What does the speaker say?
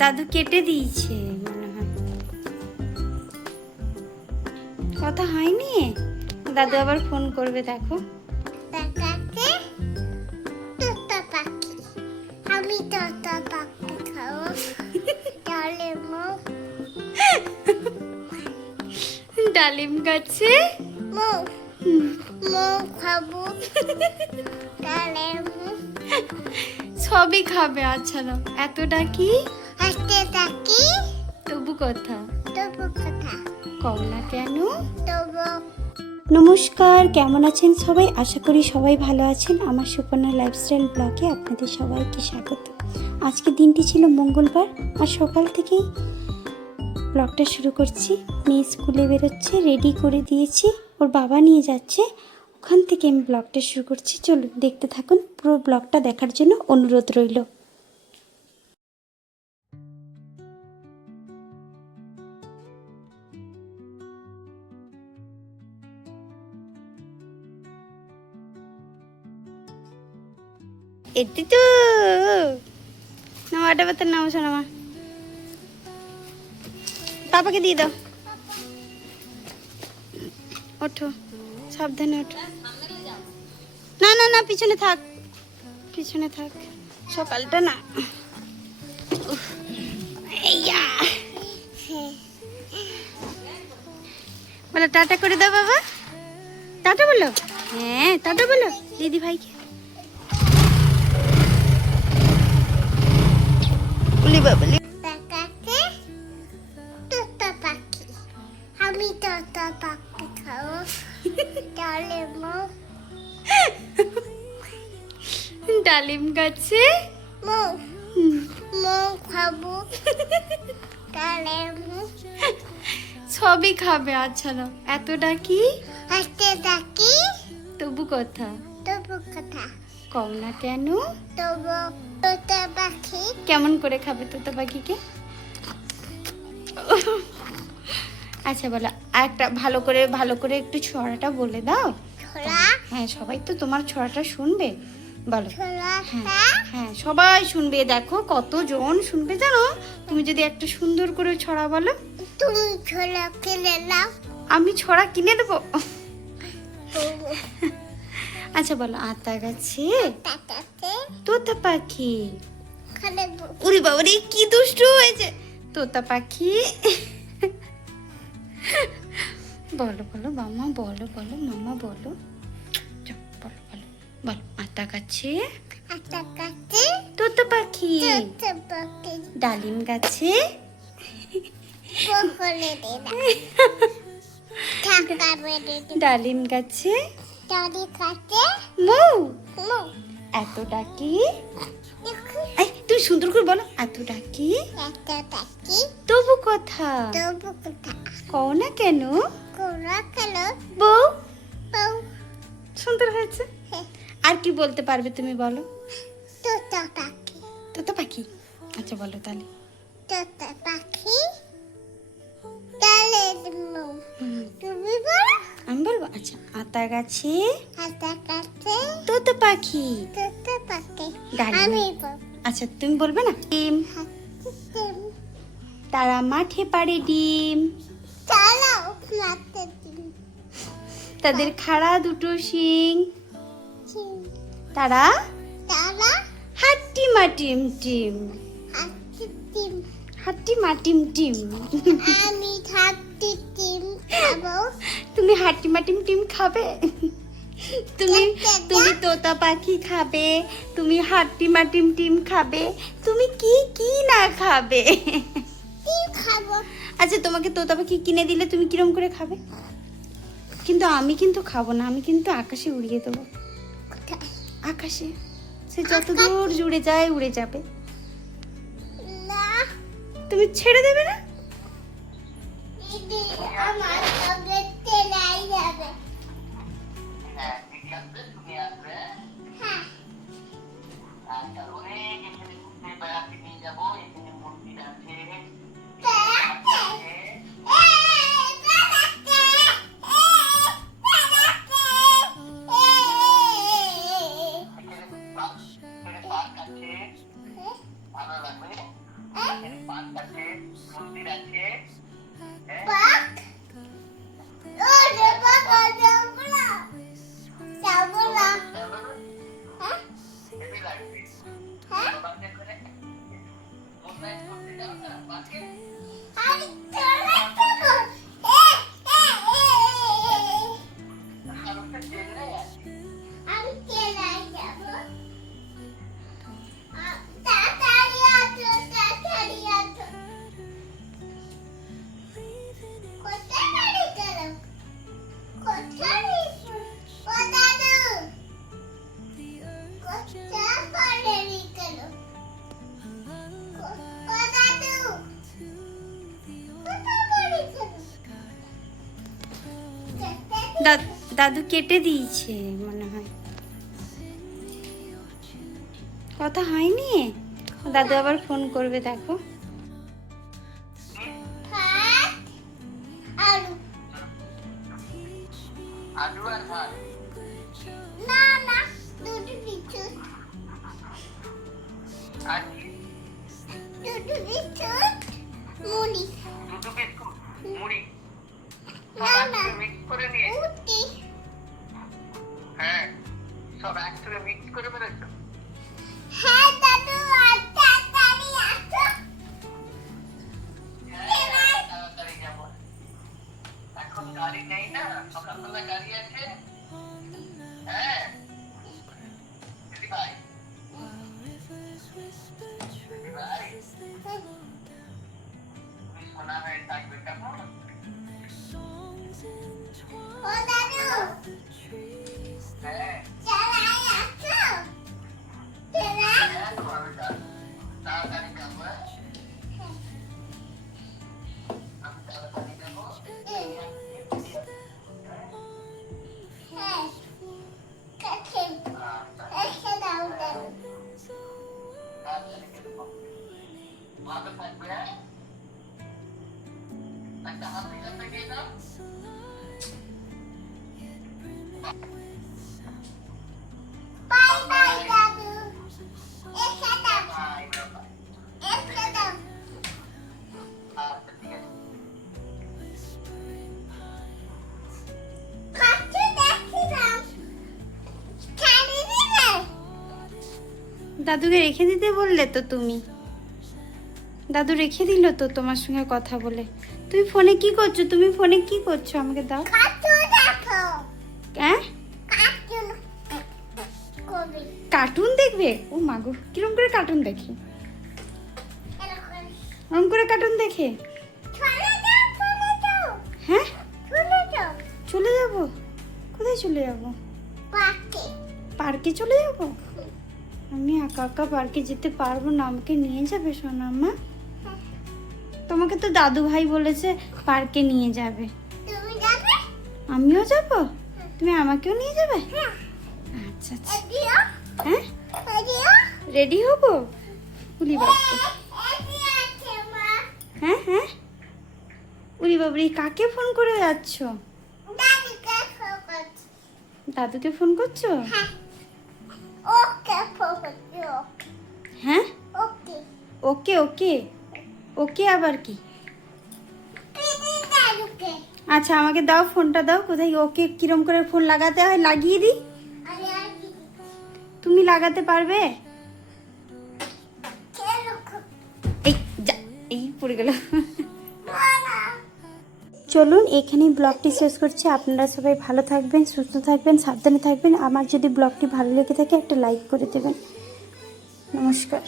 দাদু কেটে দিয়েছে। মনে হয় কথা হয়নি? দাদু আবার ফোন করবে দেখো ডালিম গাছে? খাব। সবই খাবে আচ্ছা না এতটা কি? হাসতে থাকি তবু কথা। তবু কথা। কম না কেন? তবু। নমস্কার কেমন আছেন সবাই? আশা করি সবাই ভালো আছেন। আমার সুপর্ণা লাইফস্টাইল ব্লগে আপনাদের সবাইকে স্বাগত। আজকে দিনটি ছিল মঙ্গলবার আর সকাল থেকেই ব্লগটা শুরু করছি। মেয়ে স্কুলে বেরোচ্ছে রেডি করে দিয়েছি। ওর বাবা নিয়ে যাচ্ছে। ওখান থেকে আমি ব্লগটা শুরু করছি। চলুন, দেখতে থাকুন। পুরো ব্লগটা দেখার জন্য অনুরোধ রইল। এটি তো আটা পাতার নাও শোনামা পাপাকে দিয়ে দাও। ওঠো, সাবধানে ওঠো। না না না, পিছনে থাক। পিছনে থাক। সকালটা না। বলো, টাটা করে দাও বাবা। টাটা বলো। হ্যাঁ টাটা বলো, দিদি ভাইকে। বলি ডালিম গাছে? খাব। সবই খাবে আচ্ছা না এতটা কি? থাকি তবু কথা। তবু কথা। কম না কেন? তবু তোতা পাখি। কেমন করে খাবে তোতা পাখিকে? আচ্ছা বলো একটা ভালো করে ভালো করে একটু ছড়াটা বলে দাও। হ্যাঁ সবাই তো তোমার ছড়াটা শুনবে। বলো। ছোলাটা হ্যাঁ সবাই শুনবে দেখো কতজন শুনবে জানো? তুমি যদি একটা সুন্দর করে ছড়া বলো। তুমি ছোলা কিনে নাও। আমি ছড়া কিনে দেবো? আচ্ছা বলো আতা গাছে? তোতা পাখি। উরি বাবা রে কি দুষ্টু হয়েছে। তোতা পাখি। বলো বলো মামা বলো বলো মামা বলো। বলো আতা গাছে? একটা কাছে তোতা পাখি। তোতা পাখি। ডালিম গাছে? ডালিম গাছে? তারি কাছে মৌ। মো। এত ডাকি? এই তুমি সুন্দর করে বলো এত ডাকি? একটা তাকি তবু কথা। তবু কথা। কও না কেন? কোরা কালো বউ। বউ। সুন্দর হয়েছে। আর কি বলতে পারবে তুমি বলো? তোতা পাখি। তোতা পাখি? আচ্ছা বলো তাহলে। তোতা পাখি? হুম, তুমি বলো? আমি বলব? আচ্ছা আতা গাছে একটা কাছে তোতা পাখি। তোতা পাখি। আমি আচ্ছা তুমি বলবে না? ডিম। তারা মাঠে পাড়ে ডিম। চালাও মাতে দিন তাদের খাড়া দুটো শিং। তারা? তারা? হাট্টি মাটিম টিম। হাতে দিন হাট্টি মাটিম টিম। আমি থাকতে টিম খাব। তুমি হাট্টি মাটিম টিম খাবে? তুমি তুমি তোতা পাখি খাবে? তুমি হাট্টি মাটিম টিম খাবে? তুমি কি কি না খাবে? কি খাব। আচ্ছা তোমাকে তোতা পাখি কিনে দিলে তুমি কিরম করে খাবে? কিন্তু আমি কিন্তু খাব না আমি কিন্তু আকাশে উড়িয়ে দেবো। আকাশে সে যত দূর জুড়ে যায় উড়ে যাবে। না। তুমি ছেড়ে দেবে না? আমার দাদু কেটে দিয়েছে মনে হয়। কথা হয়নি? দাদু আবার ফোন করবে দেখো। মুড়ি। মিক্স করে নিয়েছো হ্যাঁ সব একসাথে মিক্স করে ফেলেছো দাদুকে রেখে দিতে বললে তো তুমি। দাদু রেখে দিল তো তোমার সঙ্গে কথা বলে। তুমি ফোনে কি করছ? তুমি ফোনে কি করছ? আমাকে দাও। হ্যাঁ? কার্টুন দেখবে? ও মাগো কিরম করে কার্টুন দেখে? ওরম করে কার্টুন দেখে? হ্যাঁ? চলে যাব? কোথায় চলে যাব? পার্কে। চলে যাব? আমি একা একা পার্কে যেতে পারব না আমাকে নিয়ে যাবে সোনাম্মা তোমাকে তো দাদু ভাই বলেছে পার্কে নিয়ে যাবে। তুমি যাবে? আমিও যাব? তুমি আমাকেও নিয়ে যাবে? হ্যাঁ। আচ্ছা আচ্ছা। হ্যাঁ? রেডি হব? উলি বাবু হ্যাঁ হ্যাঁ? উলি বাবরি কাকে ফোন করে যাচ্ছ? দাদিকে ফোন করছ। হ্যাঁ। ওকে ওকে। হ্যাঁ? ওকে আবার কি? আচ্ছা আমাকে দাও ফোনটা দাও, কোথায় ওকে কিরম করে ফোন লাগাতে হয় লাগিয়ে দিই। তুমি লাগাতে পারবে? এই এই পড়ে গেল। চলুন, এখানেই ব্লগটি শেষ করছি। আপনারা সবাই ভালো থাকবেন, সুস্থ থাকবেন, সাবধানে থাকবেন। আমার যদি ব্লগটি ভালো লেগে থাকে, একটা লাইক করে দেবেন। নমস্কার।